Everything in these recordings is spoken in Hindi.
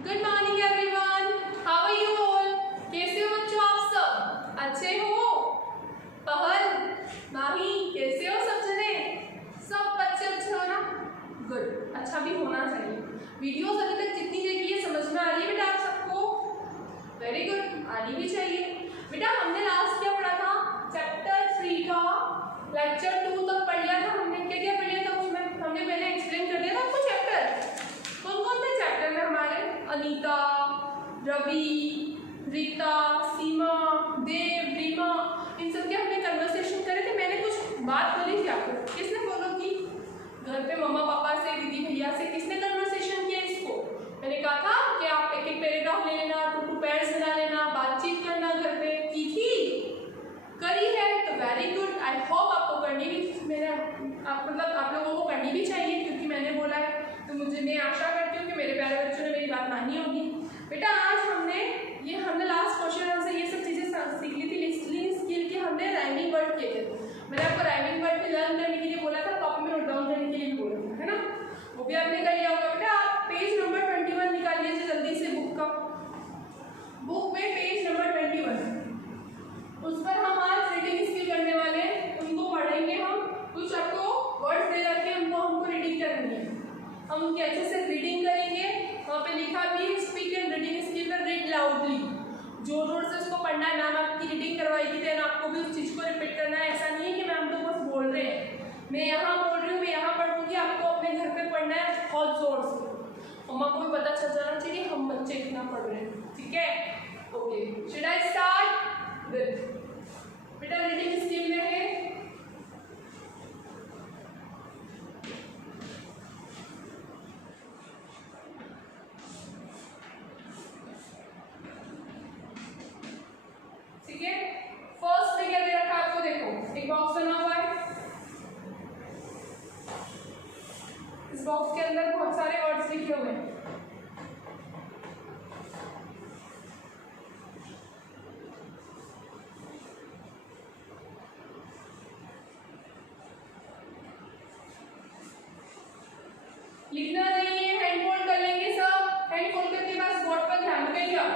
Good morning everyone, how are you all? कैसे हो बच्चों आप सब? अच्छे हो? पहल, माही, कैसे हो सब जने? सब बच्चे अच्छे हो ना? गुड, अच्छा भी होना चाहिए। वीडियोस अभी तक जितनी देखी है समझ में आ रही है बेटा आप सबको? वेरी गुड, आनी भी चाहिए। बेटा हमने लास्ट क्या पढ़ा था? चैप्टर 3 का लेक्चर 2 तक पढ़ लिया था हमने। क्या क्या पढ़ लिया था उसमें? हमने पहले एक्सप्लेन कर दिया था आपको चैप्टर। कौन कौन थे चैप्टर में हमारे? अनीता, रवि, रीता, सीमा, देव, रीमा, इन सब के हमने कन्वर्सेशन करे थे। मैंने कुछ बात बोली थी आपको, किसने फॉलो की? घर पे मम्मा पापा से, दीदी भैया से किसने कन्वर्सेशन किया इसको? मैंने कहा था कि आप एक एक पैराग्राफ ले लेना, 2 पेयर्स बना लेना, बातचीत करना घर पे। की थी? करी है तो वेरी गुड। आई होप आपको करनी भी, मैंने आप लोगों को करनी भी चाहिए क्योंकि मैंने बोला है। तो मैं आशा करती हूँ कि मेरे प्यारे बच्चों ने मेरी बात मानी होगी। बेटा आज हमने लास्ट क्वेश्चन आंसर ये सब चीज़ें सीख ली थी। लिसनिंग स्किल के हमने राइमिंग वर्ड किए थे। मैंने आपको राइमिंग वर्ड भी लर्न करने के लिए बोला था, कॉपी में नोट डाउन करने के लिए भी बोला था, है ना? वो भी आपने कर लिया होगा। बेटा आप पेज नंबर 21 निकाल लीजिए जल्दी से बुक का। बुक में पेज नंबर 21, उस पर हम आज रीडिंग स्किल करने वाले हैं। उनको पढ़ेंगे हम। कुछ आपको वर्ड्स दे रखे हैं, हमको रीडिंग करनी है। हम उनकी अच्छे से रीडिंग करेंगे। वहाँ पे लिखा भी है स्पीक एंड रीडिंग स्किल में रीड लाउडली। जोर जोर से उसको पढ़ना है। मैम आपकी रीडिंग करवाई थी देन आपको भी उस चीज़ को रिपीट करना है। ऐसा नहीं है कि मैम तो बस बोल रहे हैं, मैं यहाँ बोल रही हूँ, मैं यहाँ पढ़ूंगी, आपको अपने घर पे पढ़ना है बहुत जोर से। मम्मा को भी पता चल जाना चाहिए हम बच्चे इतना पढ़ रहे हैं, ठीक है? Okay, should I start with? बेटा रीडिंग स्किल में है फर्स्ट में क्या दे रखा है आपको? देखो एक बॉक्स बना हुआ है। इस बॉक्स के अंदर बहुत सारे वर्ड्स लिखे हुए हैं। लिखना नहीं है, हैंड फोल्ड कर लेंगे सब। हैंड फोल्ड करके बस बोर्ड पर ध्यान रखिएगा।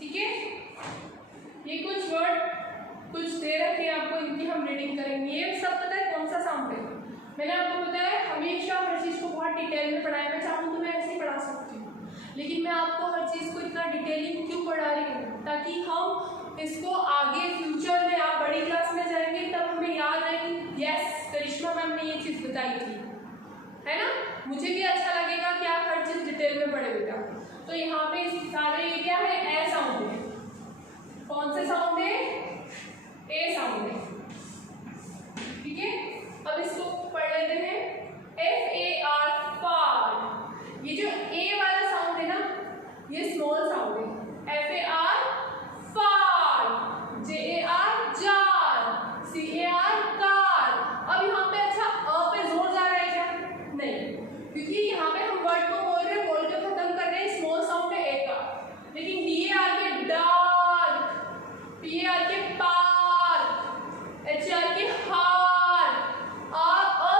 ठीक है, ये कुछ वर्ड कुछ दे रखे हैं आपको, इनकी हम रीडिंग करेंगे। ये सब पता है कौन सा साउंड है? मैंने आपको बताया हमेशा हर चीज़ को बहुत डिटेल में पढ़ाया। मैं चाहूँ तो मैं ऐसे ही पढ़ा सकती हूँ, लेकिन मैं आपको हर चीज़ को इतना डिटेलिंग क्यों पढ़ा रही हूँ? ताकि हम इसको आगे फ्यूचर में, आप बड़ी क्लास में जाएंगे तब हमें याद रहेगी, यस करिश्मा मैम ने ये चीज़ बताई थी, है ना? मुझे भी अच्छा लगेगा कि आप हर चीज़ डिटेल में पढ़े बेटा। तो यहाँ पे सारे ये क्या है? ए साउंड है। कौन से साउंड है? ए साउंड है, ठीक है? अब इसको पढ़ लेते हैं। FAR, फार। ये जो ए वाला साउंड है ना, ये स्मॉल साउंड है। FAR, फार। JAR, jar. CAR, car. अब यहाँ पे अच्छा अ पे जोर जा रहा है क्या? नहीं, क्योंकि यहाँ पे हम वर्ड को बोल रहे हैं, बोल के खत्म कर रहे हैं। स्मॉल साउंड है ए का, लेकिन DAR के डार, PAR के पार, HR के हार, अ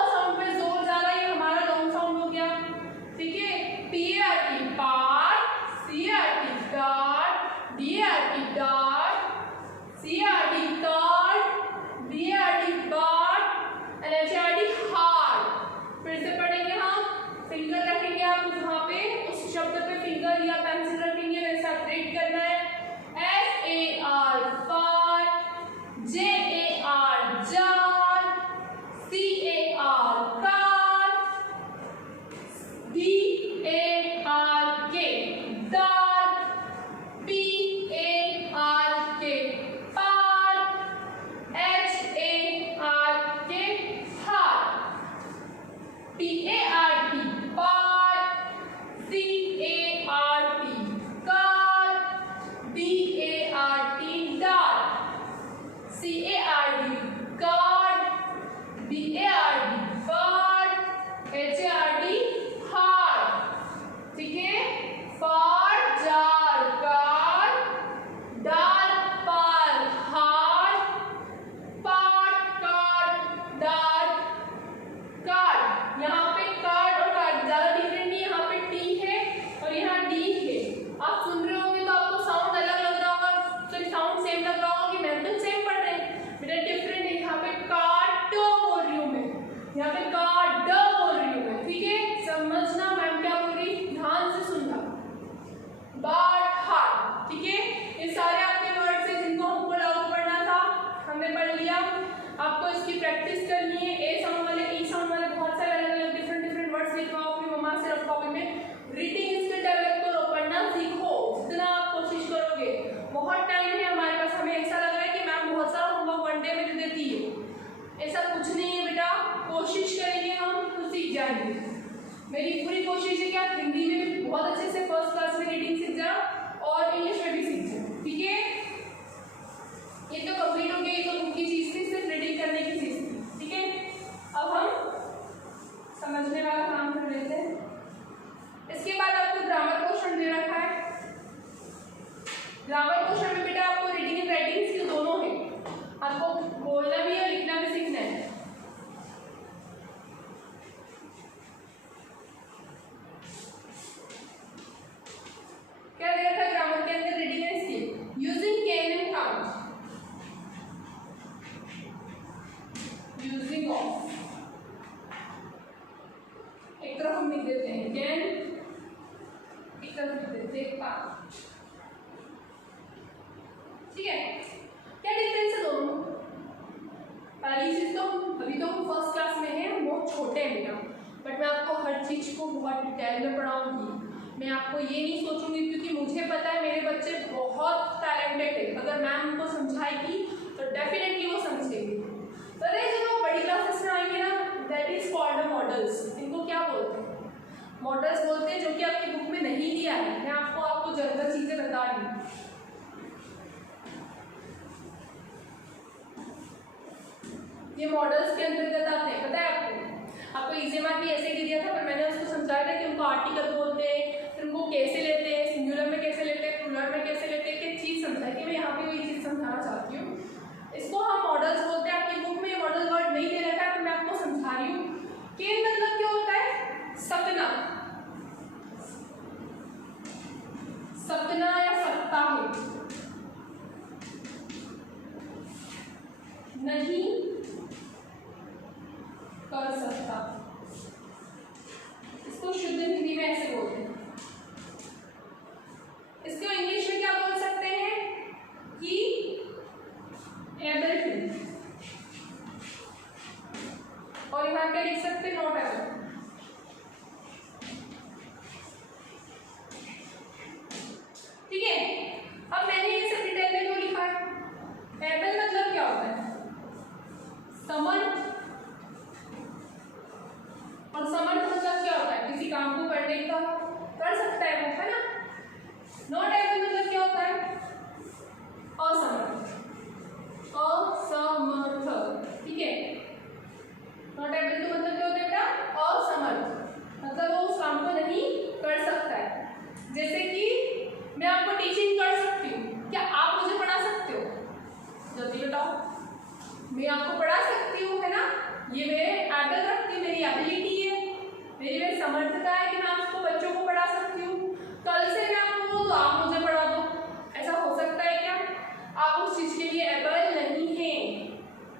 साउंड पे जोर जा रहा है, ये हमारा लॉन्ग साउंड हो गया, ठीक है? PAR की पार, CAR की डार। ग्रामर पोर्शन में बेटा आपको रीडिंग एंड राइटिंग स्किल दोनों है, आपको बोलना भी और लिखना भी सीखना है। क्या दिया था ग्रामर के अंदर reading and skill? Using can and count, using of, एक तरफ हम लिख देते हैं कैन, एक तरफ लिख देते हैं काउंट। ठीक है, क्या डिफरेंस है दोनों? पहली चीज तो अभी तो हम फर्स्ट क्लास में हैं, हम बहुत छोटे हैं बेटा, बट मैं आपको हर चीज को बहुत डिटेल में पढ़ाऊंगी। मैं आपको ये नहीं सोचूंगी, क्योंकि मुझे पता है मेरे बच्चे बहुत टैलेंटेड है, अगर मैम उनको समझाएगी तो डेफिनेटली वो समझेंगे। तो जब आप बड़ी क्लासेस में आएंगे ना, दैट इज कॉल्ड मॉडल्स। इनको क्या बोलते हैं? मॉडल्स बोलते हैं, जो कि आपकी बुक में नहीं दिया है। मैं आपको जनरल चीजें बता रही हूँ। ये मॉडल्स के अंतर्गत आते हैं, पता है आपको इजी मार्क भी ऐसे ही दिया था, पर मैंने उसको समझाया था कि उनको आर्टिकल बोलते हैं, फिर उनको कैसे लेते हैं, सिंगुलर में कैसे लेते हैं, प्लूरल में कैसे लेते हैं, एक चीज समझाई कि मैं यहाँ पे वही चीज समझाना चाहती हूँ। इसको हम मॉडल्स बोलते हैं। आपकी बुक में मॉडल वर्ड नहीं दे रखा है, तो मैं आपको समझा रही हूँ कि मतलब क्या होता है? सपना, सपना या सकता है, नहीं कर सकता। इसको शुद्ध हिंदी में ऐसे बोलते हैं। इसको इंग्लिश में क्या बोल सकते हैं कि एबल टू, और यहाँ क्या लिख सकते हैं? Not able. ठीक है, अब मैंने ये सब डिटेल में क्यों लिखा है? एबल मतलब क्या होता है? समर्थ, और समर्थ मतलब क्या होता है? किसी काम को करने का कर सकता है वो, है ना। नॉट एबल मतलब क्या होता है? असमर्थ, असमर्थ। ठीक है, नॉट एबल तो मतलब क्या होता है बेटा? असमर्थ, मतलब वो उस काम को नहीं कर सकता है। जैसे कि मैं आपको टीचिंग कर सकती हूँ, क्या आप मुझे पढ़ा सकते हो? जल्दी बताओ। मैं आपको पढ़ा सकती हूँ, है ना, ये मेरे एबल रखती है, मेरी एबिलिटी है, मेरी समर्थता है कि मैं आपको बच्चों को पढ़ा सकती हूँ। कल से मैं आपको बोलूँ आप मुझे पढ़ा दो, ऐसा हो सकता है क्या? आप उस चीज के लिए एबल नहीं है,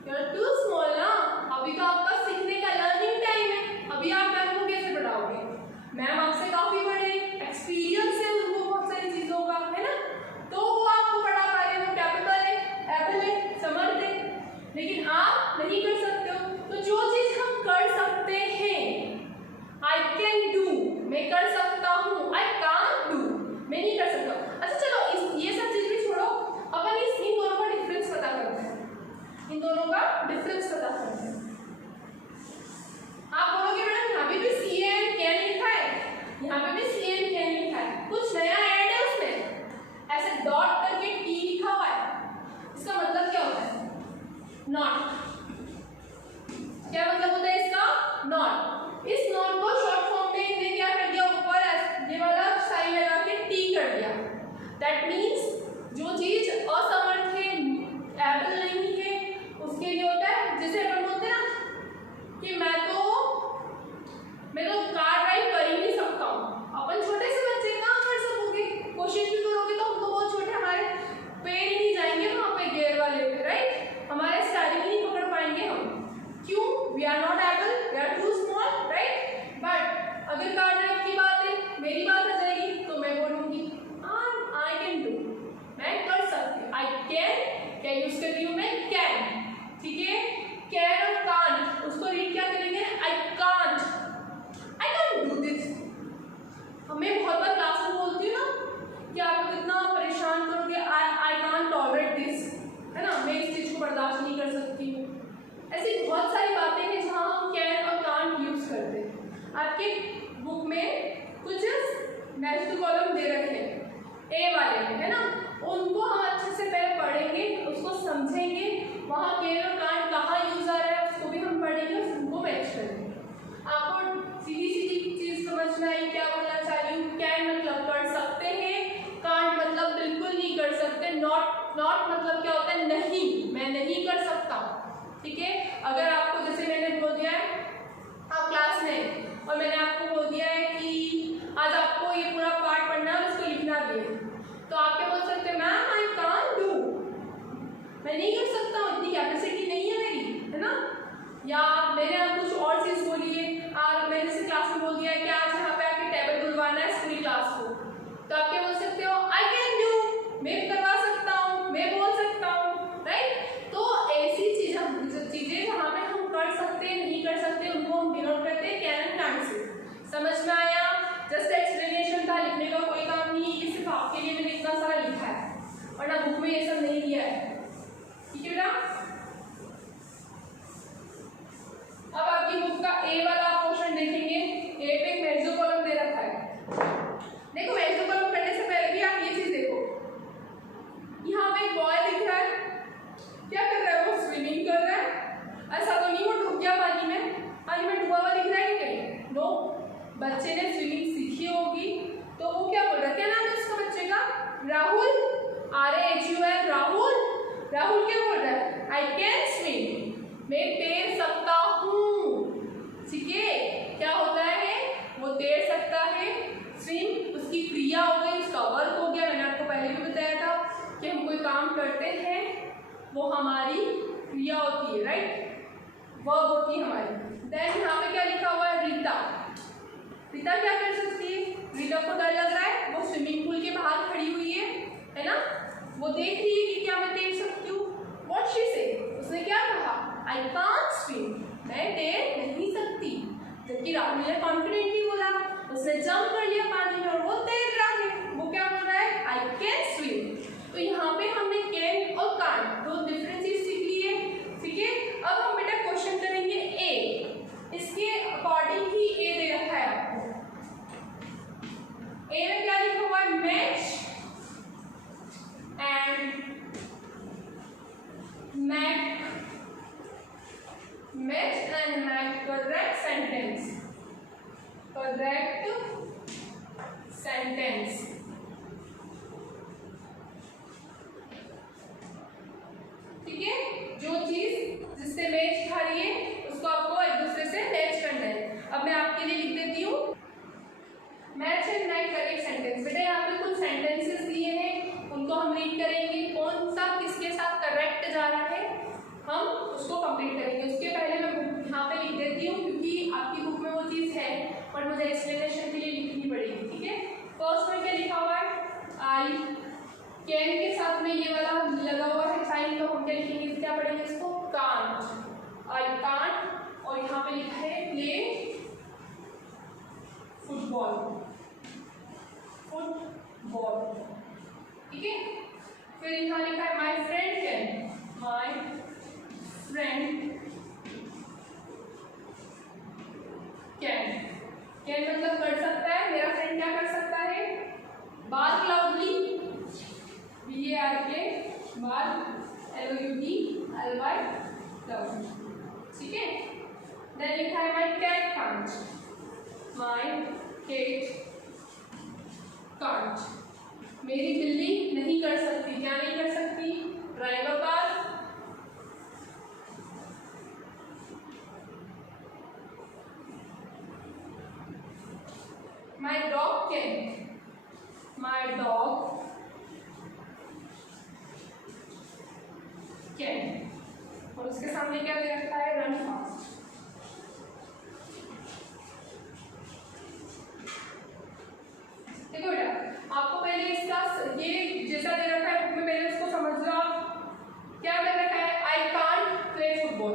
यू आर टू स्मॉल ना। अभी तो आपका सीखने का लर्निंग टाइम है, अभी आप मैम को कैसे पढ़ाओगे? मैम आपसे काफी बड़े, एक्सपीरियंस है उनको बहुत सारी चीजों का, है ना, तो वो आपको पढ़ा पा रहे, वो कैपेबल है, एबल है, समर्थ है। लेकिन आप नहीं कर सकते हो। तो जो चीज हम कर सकते हैं, आई कैन डू, मैं कर सकता हूँ, आई कांट डू, मैं नहीं कर सकता। अच्छा चलो ये सब चीज भी छोड़ो, अपन इन दोनों का डिफरेंस पता करते हैं। इन दोनों का डिफरेंस पता करते हैं। आप बोलोगे मैडम यहाँ पे भी सी एंड कैन लिखा है, यहाँ पे भी सी एंड कैन लिखा है, कुछ नया ऐड है उसमें, ऐसे डॉट करके टी लिखा हुआ है, इसका मतलब क्या होता है? नॉट। क्या मतलब होता है इसका? नॉट। इस नॉट को शॉर्ट फॉर्म में इन्हें क्या कर दिया? ऊपर ये वाला साइन लगा के टी कर दिया। दैट मीन्स जो चीज असमर्थ है, एबल नहीं है, उसके लिए होता है, जैसे अपन बोलते हैं ना कि मैं तो कार ड्राइव कर ही नहीं सकता हूँ। अपन छोटे से बच्चे कहाँ कर सकोगे? कोशिश भी करोगे तो हम तो बहुत छोटे, हमारे पैर ही नहीं जाएंगे वहाँ पे गियर वाले पे, राइट, हमारे स्टारिंग ही नहीं पकड़ पाएंगे हम। क्यों? We are not able, we are too small, right. But अगर कार ड्राइव की बात है, मेरी बात आ जाएगी, तो मैं बोलूँगी आई कैन डू, मैं कर सकती हूँ। आई कैन, क्या यूज कर रही हूँ मैं? कैन। ठीक है, कैन और कांट, उसको रीड क्या करेंगे? I can't, I can't do this. हमें बहुत बार क्लास में बोलती हूँ ना कि आप कितना परेशान करोगे, आई कांट टॉलरेट दिस, है ना, मैं इस चीज को बर्दाश्त नहीं कर सकती हूँ। ऐसी बहुत सारी बातें हैं जहाँ हम कैन और कांट यूज करते हैं। आपके बुक में कुछ नेक्स्ट कॉलम दे रखे हैं ए वाले में, है ना, उनको हम अच्छे से पहले पढ़ेंगे, उसको समझेंगे, वहाँ कैन और कांट कहाँ यूज आ रहा है उसको भी हम पढ़ेंगे, उनको मैच करेंगे। आपको सीधी सीधी चीज समझना है क्या बोलना चाह रही हूँ? कैन मतलब कर सकते हैं, कांट मतलब बिल्कुल नहीं कर सकते। नॉट मतलब क्या होता है नहीं, मैं नहीं कर सकता। ठीक है, अगर आपको जैसे मैंने बोल दिया है आप क्लास में और मैंने आपको बोल दिया है कि आज आपको ये पूरा पार्ट पढ़ना है और इसको लिखना भी है, तो आप क्या बोल सकते हैं मैम आई कांट डू, मैं नहीं कर सकता हूँ, इतनी कैपेसिटी नहीं है मेरी, है ना। या मैंने आप कुछ और चीज़ बोली है, मैंने जैसे क्लास में बोल दिया है कि आज यहाँ पे आके टेबल बुलवाना है पूरी क्लास को, तो आप क्या बोल सकते हो आई कैन डू, मैं करवा सकता हूँ, मैं बोल सकता हूँ, राइट। तो ऐसी चीज़ें जहाँ पे हम कर सकते हैं नहीं कर सकते उनको हम डिनोट करते हैं कैन एंड कांट से। समझ में आया? जस्ट एक्सप्लेनेशन था, लिखने का कोई काम नहीं है, ये सिर्फ आपके लिए मैंने इतना सारा लिखा है, वरना बुक में ये सब नहीं दिया है। ठीक है बेटा, अब आपकी बुक का ए वाला पोर्शन देखेंगे। ए पे एक मेजो कॉलम दे रखा है। देखो मेजो कॉलम करने से पहले भी आप ये चीज देखो, यहाँ पे एक बॉय दिख रहा है, क्या कर रहा है वो? स्विमिंग कर रहा है। ऐसा तो नहीं वो डूब गया पानी में डूबा हुआ दिख रहा है कि नो, बच्चे ने स्विमिंग सीखी होगी, तो वो क्या बोल रहा है, क्या नाम है उसका बच्चे का? राहुल, RAHUL, राहुल। राहुल क्या बोल रहा है? आई कैन स्विम, मैं तैर सकता हूँ। ठीक है, क्या होता है वो तैर सकता है, स्विम उसकी क्रिया हो गई, उसका वर्क हो गया। मैंने आपको पहले भी बताया था कि हम कोई काम करते हैं वो हमारी क्रिया होती है, राइट, वर्ब होती है हमारी। देन यहाँ पे क्या लिखा हुआ है? रीता। रीता क्या कर सकती है? रीता को डर लग रहा है, वो स्विमिंग पूल के बाहर खड़ी हुई है ना, वो देख रही है कि क्या मैं तैर सकती हूँ। व्हाट शी से, उसने क्या कहा? आई कांट स्विम, मैं तैर नहीं सकती। जबकि राहुल ने कॉन्फिडेंटली बोला, उसने जंप कर लिया पानी में और वो तैर रहा है। वो क्या बोल रहा है? I can swim. तो यहाँ पे हमने कैन और कांट दो डिफरेंट चीज सीख ली है। ठीक है, अब हम बेटा क्वेश्चन करेंगे ए, इसके अकॉर्डिंग ही ए दे रखा है आपको। ए में क्या लिखा हुआ है? Match and make correct sentence. ठीक है, जो चीज जिससे मैच खा रही है उसको आपको एक दूसरे से मैच करना है। अब मैं आपके लिए लिख देती हूँ match and make correct sentence. बेटा यहाँ पे कुछ सेंटेंसेस दिए हैं, उनको हम रीड करेंगे, कौन सा किसके साथ करेक्ट जा रहा है हम उसको कंप्लीट करेंगे। उसके पहले मैं बुक यहाँ पे लिख देती हूँ, क्योंकि आपकी बुक में वो चीज़ है पर मुझे एक्सप्लेनेशन के लिए लिखनी पड़ेगी। ठीक है, फर्स्ट में क्या लिखा हुआ है? आई कैन के साथ में ये वाला लगा हुआ है साइन, तो हम क्या लिखेंगे? क्या पढ़ेंगे इसको? कांट। आई कांट, और यहाँ पे लिखा है प्ले फुटबॉल। ठीक है, फिर यहाँ लिखा है माई friend can, my friend can मतलब कर सकता है, मेरा फ्रेंड क्या कर सकता है? Bark loudly, BARK, bark LOUDLY, loud. ठीक है, देन लिखा है my cat can't, my cat can't, मेरी बिल्ली नहीं कर सकती। क्या नहीं कर सकती? Drive a car. My dog can, my dog can, और उसके सामने क्या दे रखा है? Run fast. देखो बेटा, आपको पहले इसका ये जैसा दे रखा है बुक में, पहले उसको समझ लो। क्या दे रखा है? आई कांट प्ले फुटबॉल,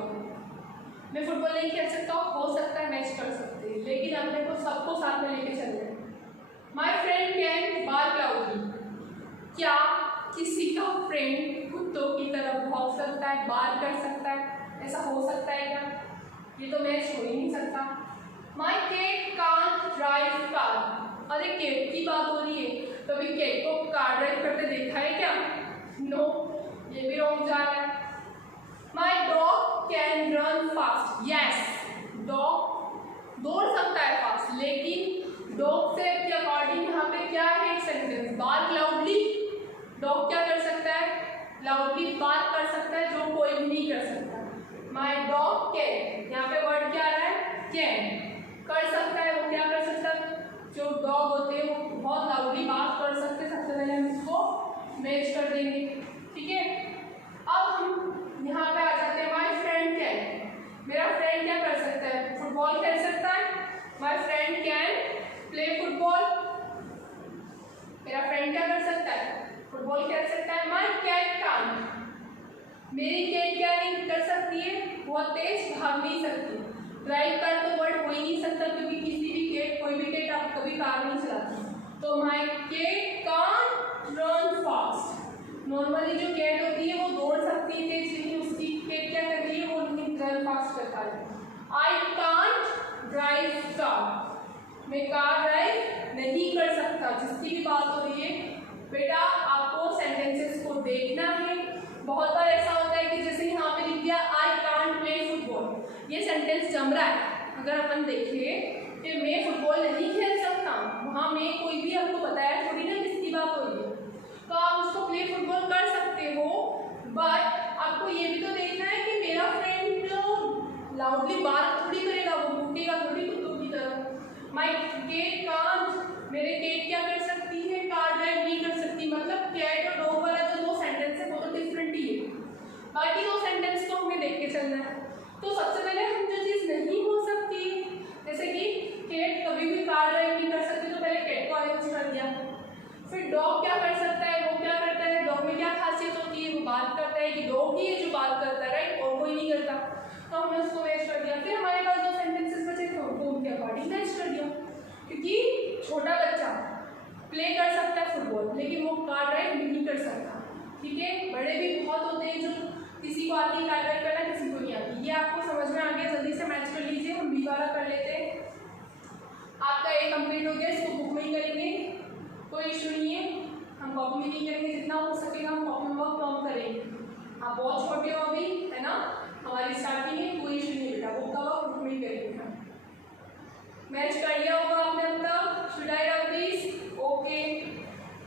मैं फुटबॉल नहीं खेल सकता, हो सकता है मैच कर सकते हैं, लेकिन अपने को सबको साथ में लेके चल रहे हैं। My friend can bark loudly, क्या किसी का फ्रेंड कुत्तों की तरह भौंक सकता है, बार कर सकता है? ऐसा हो सकता है क्या? ये तो मैच हो ही नहीं सकता। My cat can't drive car, अरे कैट की बात हो रही है, कभी कैट को कार ड्राइव करते देखा है क्या? नो, ये भी रॉन्ग जा रहा है। My dog can run fast, yes, dog दौड़ सकता है फास्ट, लेकिन डॉग से अकॉर्डिंग यहाँ पे क्या है? एक सेंटेंस, बार्क लाउडली, डॉग क्या कर सकता है? लाउडली बात कर सकता है जो कोई भी नहीं कर सकता। माई डॉग कैन, यहाँ पे वर्ड क्या आ रहा है, कैन। कर सकता है, वो क्या कर सकता है, जो डॉग होते हैं वो बहुत लाउडली बात कर सकते हैं। सबसे पहले हम इसको मैच कर देंगे, ठीक है। अब हम यहाँ पे आ जाते हैं, माई फ्रेंड कैन, मेरा फ्रेंड क्या कर सकता है, फुटबॉल खेल सकता है। माई फ्रेंड कैन प्ले फुटबॉल, मेरा फ्रेंड क्या कर सकता है, फुटबॉल खेल सकता है। माई कैट कांट, मेरी कैट क्या नहीं कर सकती है, बहुत तेज भाग नहीं सकती। ड्राइव कर तो वर्ड हो ही नहीं सकता, क्योंकि किसी भी कैट, कोई भी कैट आप कभी कार नहीं चलाती। तो my cat can't run fast, normally जो कैट होती है वो दौड़ सकती है तेज, लेकिन उसकी कैट क्या कर रही है, वो रन फास्ट करता है। आई कांट ड्राइव कार, मैं कार ड्राइव नहीं कर सकता। जिसकी भी बात हो रही है बेटा, आपको सेंटेंसेस को देखना है। बहुत बार ऐसा होता है कि जैसे यहाँ पे लिख दिया आई कांट प्ले फुटबॉल, ये सेंटेंस जम रहा है। अगर अपन देखें कि मैं फुटबॉल नहीं खेल सकता, वहाँ मैं कोई भी आपको बताया थोड़ी ना किसकी बात हो रही है, तो आप उसको प्ले फुटबॉल कर सकते हो। बट आपको ये भी तो देखना है कि मेरा फ्रेंड लाउडली बात थोड़ी करेगा, वो भूखेगा थोड़ी कुत्तों की तरह। माई कैट कांट, मेरे कैट क्या कर सकती है, कार ड्राइव नहीं कर सकती। मतलब कैट और डॉग वाला जो दो सेंटेंस है वो तो डिफरेंट ही है, बाकी दो सेंटेंस को हमें देख के चलना है। तो सबसे पहले हम जो चीज़ नहीं हो सकती, जैसे कि कैट कभी भी कार ड्राइव नहीं कर सकती, तो पहले कैट को अरेंज कर दिया। फिर डॉग क्या कर सकता है, वो क्या करता है, डॉग में क्या खासियत होती है, वो बात करता है, कि डॉग ही है जो बात करता है, राइट, और कोई नहीं करता। तो हमने उसको मैच कर दिया। फिर हमारे पास दो सेंटेंसेस बचे थे, उनको उनके अकॉर्डिंग मैच कर दिया। क्योंकि छोटा बच्चा प्ले कर सकता है फुटबॉल, लेकिन वो कार ड्राइव नहीं कर सकता, ठीक है। बड़े भी बहुत होते हैं जो किसी को आती है कार ड्राइव करना, किसी को नहीं आती। ये आपको समझ में आ गया, जल्दी से मैच कर लीजिए। हम बी वाला कर लेते हैं। आपका ए कंप्लीट हो गया, इसको बुक में ही करेंगे, कोई इशू नहीं है। हम कॉपी में नहीं करेंगे, जितना हो सकेगा हम कॉपी में वर्क कम करेंगे। आप बहुत छोटे हो अभी, है ना, हमारी स्टार्टिंग है, कोई इशू नहीं बेटा, बुक का वर्क बुक में ही करेंगे। मैच कर लिया होगा आपने अब तक। Should I rub this? Okay,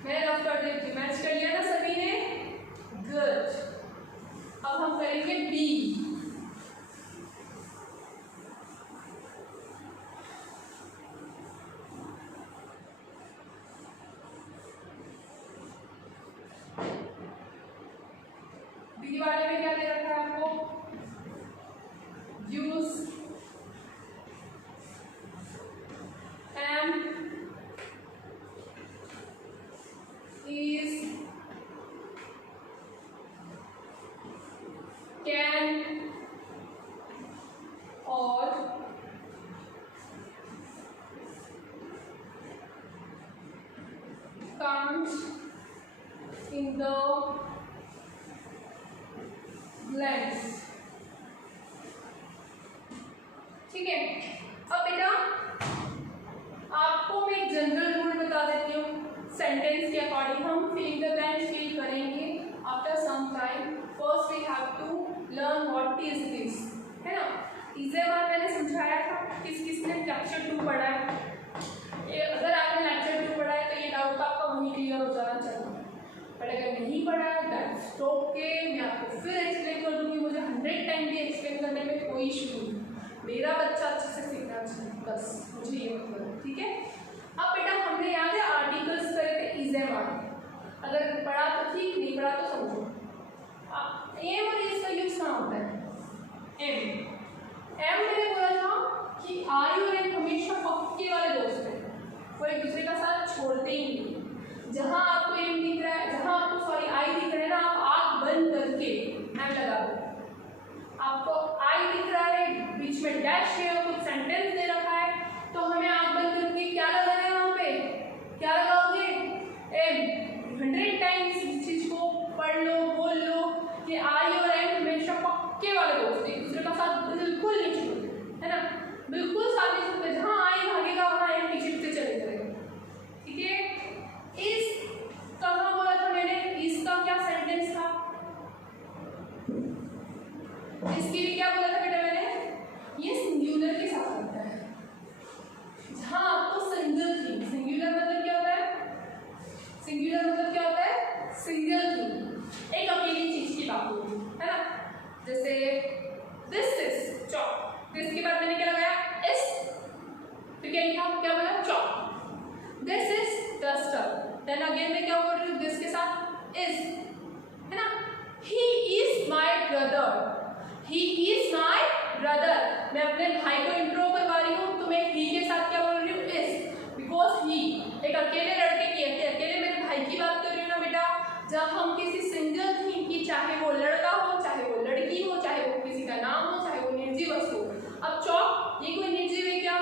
मैं रब कर देती हूँ। मैच कर लिया ना सभी ने, गुड। अब हम करेंगे बी। बी वाले में क्या दे रखा है आपको, यूज एम is can और can't in the blanks, ठीक है। अब बेटा आपको मैं एक जनरल रूल बता देती हूँ, सेंटेंस के अकॉर्डिंग हम फिल द ब्लैंक्स फिल करेंगे after some time. First we have to learn what is this, है ना। इसे बार मैंने समझाया था, किस किसने लेक्चर 2 पढ़ा है। अगर आपने लेक्चर 2 पढ़ा है तो ये डाउट आपका वहीं क्लियर हो जाना चाहिए। बट अगर नहीं पढ़ा है दैट्स ओके, मैं आपको फिर एक्सप्लेन कर दूँगी। मुझे 100 टाइम भी एक्सप्लेन करने में कोई इशू नहीं, मेरा बच्चा अच्छे से सीखना चाहिए, बस मुझे ये मतलब, ठीक है। अब बेटा हमने याद है आर्टिकल्स करे थे इज एम आर, अगर पढ़ा तो ठीक, नहीं पढ़ा तो समझो। एम और इसका यूज कहाँ होता है, एम मैंने बोला था कि आई और एम हमेशा पक्के वाले दोस्त हैं, वो एक दूसरे का साथ छोड़ते ही नहीं। जहाँ आपको एम दिख रहा है, जहाँ आपको सॉरी आई दिख रहा है ना, आप आँख बंद करके एम लगा दो। आपको आई दिख रहा है, बीच में डैश है, कुछ सेंटेंस दे रखा है, तो हमें आँख बंद करके क्या लगाना है, वहाँ पे क्या लगाओगे, एम। 100 टाइम्स इस चीज को पढ़ लो, बोल लो कि आई और एम हमेशा पक्के वाले दोस्त, एक दूसरे का साथ बिल्कुल नहीं छोड़ते, है ना, बिल्कुल साथ नहीं छोड़ते। जहाँ आई भागेगा वहाँ एम पीछे पीछे चले जाएगा, ठीक है। इस कहाँ बोला था मैंने, इसका क्या सेंटेंस था, इसके लिए क्या बोला था बेटा मैंने, ये सिंगुलर के साथ होता है। जहाँ आपको सिंगल थी, सिंगुलर मतलब क्या होता है, सिंगुलर मतलब क्या होता है, सिंगल थी, एक अकेली जैसे दिस इज चॉक, दिस के बाद मैंने क्या लगाया इस, फिर क्या बोला chalk. This is duster, then again मैं क्या बोल रही हूँ दिस के साथ इज, है ना। He is my brother, he is my brother, मैं अपने भाई को इंट्रो करवा रही हूँ तो मैं ही के साथ क्या बोल रही हूँ इज, बिकॉज ही एक अकेले लड़के की, अकेले मेरे भाई की बात कर रही हूँ ना बेटा। जब हम किसी सिंगल थिंग की, चाहे वो लड़का हो, चाहे वो लड़की हो, चाहे वो किसी का नाम हो, चाहे वो निर्जीव वस्तु हो। अब चौक ये कोई निर्जीव है क्या?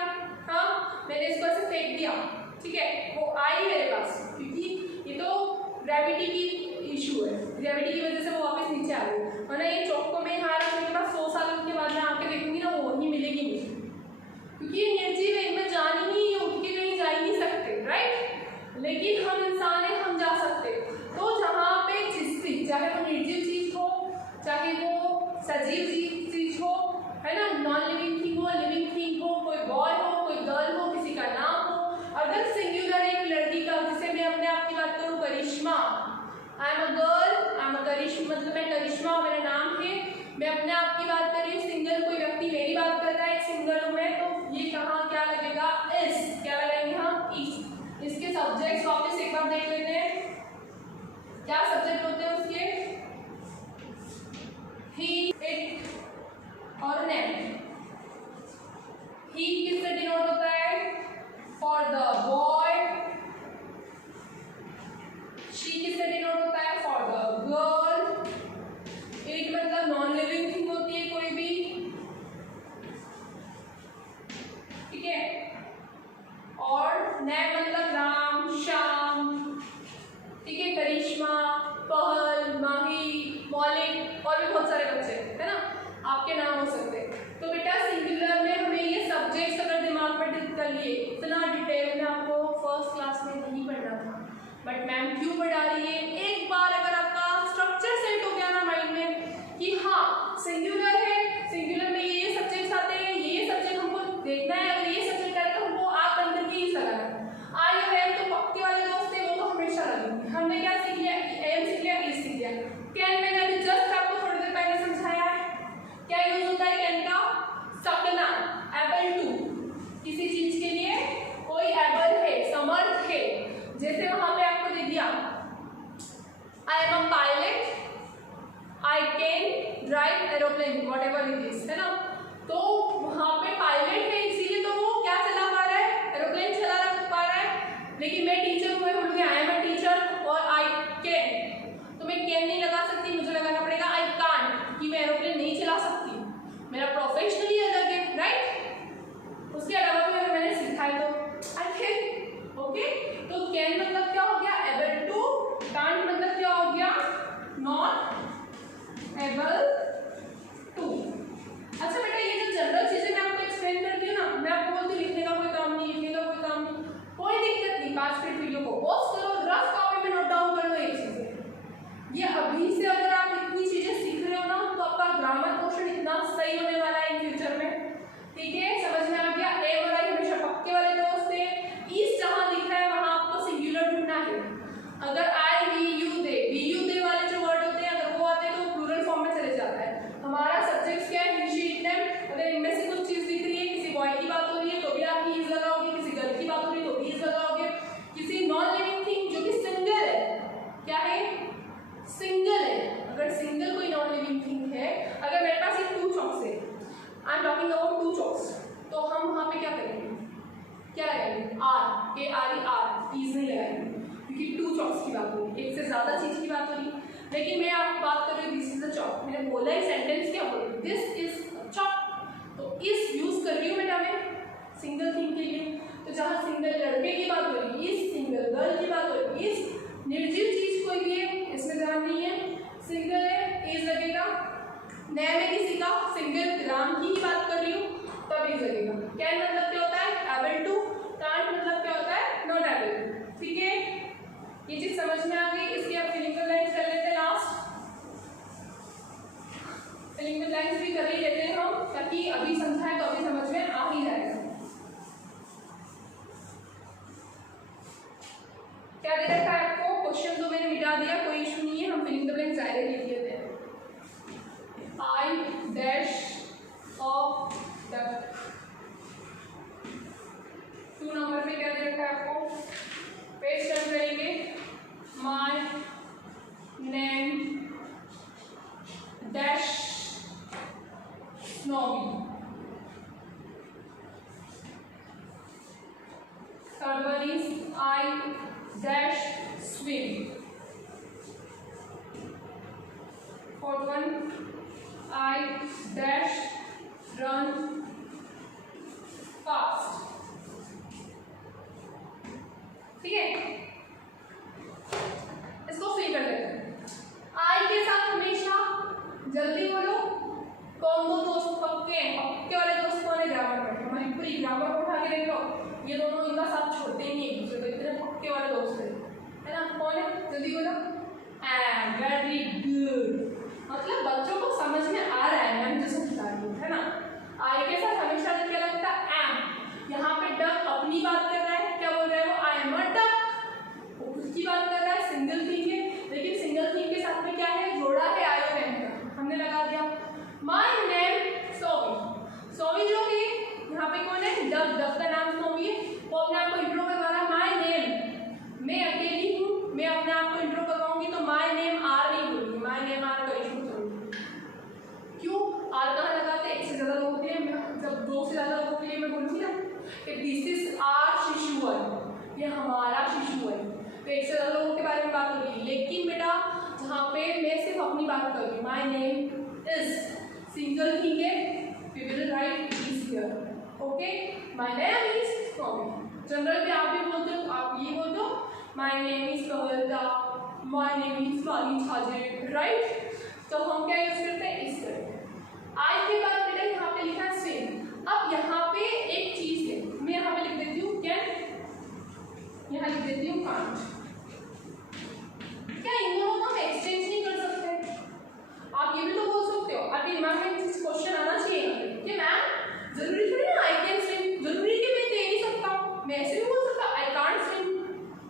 हाँ, मैंने इसको ऐसे फेंक दिया, ठीक है, वो आई मेरे पास, क्योंकि ये तो ग्रेविटी की इशू है, ग्रेविटी की वजह से वो वापस नीचे आ गई। वरना ये चौक को मैं यहाँ रखने के बाद 100 साल के बाद मैं आके देखूंगी ना, वो वहीं मिलेगी मुझे, क्योंकि ये निर्जीव है, मैं जान ही नहीं, उठ के कहीं जा ही नहीं सकते, राइट। लेकिन हम इंसान हैं, हम जा सकते। तो जहाँ पे जिस चीज, चाहे वो निर्जीव चीज हो, चाहे वो सजीव चीज हो, है ना, नॉन लिविंग थिंग हो, लिविंग थिंग हो, कोई बॉय हो, कोई गर्ल हो, किसी का नाम हो, अगर सिंगुलर है एक लड़की का, जैसे मैं अपने आप की बात करूँ Karishma, I am a girl, I am a Karishma, मतलब मैं करिश्मा, मेरा नाम है, मैं अपने आप की बात कर रही हूँ, सिंगल कोई व्यक्ति मेरी बात कर रहा है, सिंगल हूँ मैं, तो ये कहाँ क्या लगेगा इस, क्या लगाएंगे हम इस। इसके सब्जेक्ट्स वापस एक बार देख लेते हैं, क्या सब्जेक्ट होते हैं उसके, ही, इट और नेम। ही किससे डिनोट होता है? For the boy. शी किससे डिनोट होता है? For the girl. इट मतलब नॉन लिविंग थिंग होती है कोई भी, ठीक है, और नेम मतलब राम, श्याम, ठीक है, करिश्मा, पहल, माही, मौलिक और भी बहुत सारे बच्चे, है ना, आपके नाम हो सकते हैं। तो बेटा सिंगुलर में हमें ये सब्जेक्ट्स अगर दिमाग में कर लिए, इतना डिटेल में आपको फर्स्ट क्लास में नहीं पढ़ना था, बट मैम क्यों पढ़ा रही है? एक बार अगर आपका स्ट्रक्चर सेट हो गया ना माइंड में कि हाँ सिंगुलर है, सिंगुलर में ये सब्जेक्ट्स आते हैं, ये सब्जेक्ट हमको देखना है, अगर ये सब्जेक्ट आए तो हमको आप बन करके ही लगाना है। आई है तो पक्के वाले दोस्त थे, वो तो हमेशा लगेंगे। हमने क्या सीख लिया? एम सीख लिया, इज सीख लिया। कैन मैंने अभी जस्ट आपको थोड़ी देर पहले समझाया है, क्या यूज होता है कैन का? सकना, एबल टू, किसी चीज के लिए कोई एबल है, समर्थ है, जैसे वहां पे आपको दे दिया आई am a pilot, I can drive aeroplane, what ever it is, है ना। तो वहां पे पायलट है, इसीलिए तो वो क्या चला पा रहा है? एरोप्लेन चला पा रहा है। लेकिन मैं टीचर हूँ, बोलूँगी आई एम अ टीचर और आई कैन, तो मैं कैन नहीं लगा सकती, मुझे लगाना पड़ेगा आई कांट, कि मैं एरोप्लेन नहीं चला सकती, मेरा प्रोफेशनल ही अलग है, राइट। उसके अलावा भी अगर मैंने सीखा है तो आई कैन, ओके। तो कैन मतलब क्या हो गया? Able to. कांट मतलब क्या हो गया? Not able to. अच्छा बेटा, ये जो जनरल चीजें मैं आपको एक्सप्लेन करती हूँ ना, मैं आपको बोलती हूँ लिखने का कोई काम नहीं, लिखने का कोई काम नहीं, कोई दिक्कत नहीं, 5 मिनट वीडियो को पॉज करो, रफ कॉपी में नोट डाउन कर लो ये चीजें। ये अभी से अगर आप इतनी चीजें सीख रहे हो ना, तो आपका ग्रामर पोर्शन इतना सही होने वाला है इन फ्यूचर में, ठीक है। समझ में आ गया? ए और आई हमेशा पक्के वाले दोस्त थे। इस जहां दिख रहा है वहां आपको सिंगुलर ढूंढना है। अगर आई, वी, यू, दे वाले जो वर्ड होते हैं, अगर वो आते हैं तो प्लूरल फॉर्म में चले जाता है। हमारा सब्जेक्ट क्या है? ही, शी, इट, देम। अगर इनमें से कुछ चीज दिख रही है, किसी बॉय की बात हो रही है तो भी आप ही इज लगाओगे, किसी गर्ल की बात हो रही है तो भी इज लगाओगे, किसी नॉन लिविंग थिंग जो कि सिंगल है, क्या है? सिंगल है। अगर सिंगल कोई नॉन लिविंग थिंग है, अगर मेरे पास ये 2 चॉक्स है, I am talking about 2 chalks, तो हम वहां पे क्या करेंगे? क्या लगाएंगे? R, A R E, R, is नहीं लगाएंगे, क्योंकि 2 चॉक्स की बात हो रही है, एक से ज्यादा चीज की बात हो रही है। लेकिन मैं आपको बात कर रही हूँ दिस इज अ चॉक, मैंने बोला है सेंटेंस क्या बोल रही है? दिस इज अ चॉक, तो इस यूज कर रही हूँ बेटा मैं सिंगल थिंग के लिए। तो जहाँ सिंगल लड़के की बात हो रही है, इस सिंगल गर्ल की बात हो रही है, इस निर्जीव चीज कोई भी है, इसमें ध्यान नहीं है, सिंगल है, इज लगेगा। नया में किसी का, सिंगल राम की ही बात कर रही हूँ, तब इज लगेगा। कैन मतलब क्या होता है? Able to. कांट मतलब क्या होता है? नॉट एबल, ठीक है। ये चीज समझ में आ गई। इसकी आप फिलिंग द ब्लैंक्स कर लेते हैं, लास्ट फिलिंग द ब्लैंक्स भी कर ही लेते हैं हम, ताकि अभी समझाएं तो अभी समझ में आ ही जाएगा। क्या दे रखा है आपको? क्वेश्चन तो मैंने मिटा दिया, कोई इशू नहीं है, हम फिलिंग द ब्लैंक्स डायरेक्ट लिख लेते हैं। I dash of duck. 2 number पे क्या दे रखा है आपको, पेज टर्न करेंगे, my name dash snowy. Third one is I dash swim. Fourth one I dash run fast. ठीक है, इसको फिल कर लेते हैं। आई के साथ हमेशा जल्दी बोलो, कौन दो दोस्त पक्के पक्के वाले दोस्त कौन है ग्रामर में, हमारी पूरी ग्रामर को उठा के देख लो, ये दोनों इनका साथ छोड़ते ही नहीं एक दूसरे को, इतने पक्के वाले दोस्त है ना। कौन है, जल्दी बोलो। एंड वेरी गुड, मतलब बच्चों को समझ में आ रहा है मैम जो समझा रही हूँ, है ना। आई के साथ हमेशा क्या लगता है, एम। यहाँ पे डक अपनी बात कर रहा है, क्या बोल रहा है वो, आई एम अ डक, वो खुद की बात कर रहा है, सिंगल थिंग है, लेकिन सिंगल थिंग के साथ में क्या है, जोड़ा है आई और एम का, हमने लगा दिया। My name सोवी। सोवी जो है यहाँ पे कौन है, डक, डक का नाम सोवी है, वो अपने आप को इंट्रो करवा रहा है। माय नेम, मैं अकेली हूँ, मैं अपने आप को इंट्रो करवाऊंगी तो माय नेम आर नहीं बोलूंगी, माय नेम आर करिश्मा बोलूंगी। क्यों, आर कहाँ लगाते हैं, एक से ज्यादा लोगों के लिए, जब 2 से ज्यादा लोगों के लिए मैं बोलूंगी ना कि दिस इज आर शिशु है, ये हमारा शिशु है, तो एक से ज्यादा लोगों के बारे में बात होगी। लेकिन बेटा जहाँ पे मैं सिर्फ अपनी बात करूँगी, my name is, single thing है, we will write is here, okay. My name is Sovi. General में आप भी बोलते हो, आप ये बोलते हो, my name is Kavita, my name is Mani Chhaje, right. तो हम क्या यूज करते हैं, इस तरह। आई के बाद बेटा यहाँ पे लिखा है स्विम। अब यहाँ पे एक चीज है, मैं यहाँ पे लिख देती हूँ कैन, यहाँ लिख देती हूँ कांट। क्या इन दोनों को हम एक्सचेंज नहीं कर सकते? आप ये भी तो बोल सकते हो, आपके दिमाग में क्वेश्चन आना चाहिए कि मैम जरूरी थोड़ी ना आई कैन स्विम, जरूरी कि मैं तैर नहीं सकता हूँ, मैं ऐसे भी बोल सकता आई कांट स्विम,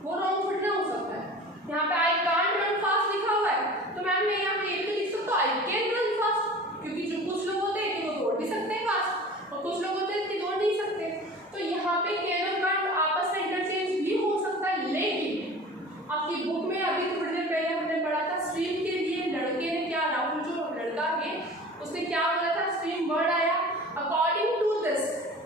वो रॉन्ग थोड़ी ना हो सकता है। यहाँ पे आई कांट रन फास्ट लिखा हुआ है, तो मैम मैं यहाँ पे ये भी लिख सकता हूँ आई कैन रन फास्ट, क्योंकि जो कुछ लोग होते हैं कि वो दौड़ भी सकते हैं फास्ट, और कुछ लोग होते हैं कि दौड़ नहीं सकते। तो यहाँ पे कैन और कांट आपस में इंटरचेंज भी हो सकता है, लेकिन आपकी बुक में अभी थोड़ी देर पहले हमने पढ़ा था स्विम के लिए लड़के ने क्या, राहुल जो लड़का है उसने क्या बोला था, स्विम वर्ड आया, अकॉर्डिंग टू दिस,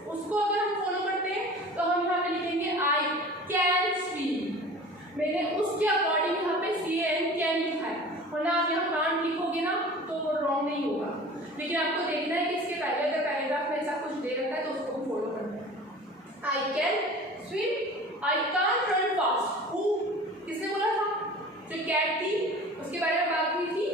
उसको अगर हम फॉलो करते हैं तो हम यहाँ पे लिखेंगे आई कैन स्विम। मैंने उसके अकॉर्डिंग यहाँ पे CAN कैन लिखा है, वरना आप यहाँ कांट लिखोगे ना तो वो रॉन्ग नहीं होगा। लेकिन आपको देखना है कि इसके पहले अगर पैराग्राफ में ऐसा कुछ दे रखा है तो उसको फॉलो करना है। I can swim, I can't run fast. Who, किसने बोला था, जो कैट थी उसके बारे में बात हुई थी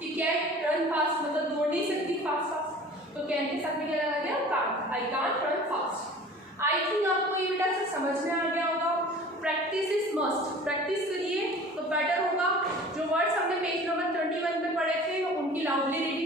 कि कैट रन फास्ट मतलब दौड़ नहीं सकती फास्ट फास्ट, तो कैन के साथ में क्या लगा दिया, can't, I can't run fast. I think आपको ये बेटा से समझ में आ गया होगा। प्रैक्टिस इज मस्ट, प्रैक्टिस करिए तो बेटर होगा। जो वर्ड्स हमने पेज नंबर 31 पे पढ़े थे उनकी लाउडली रीडिंग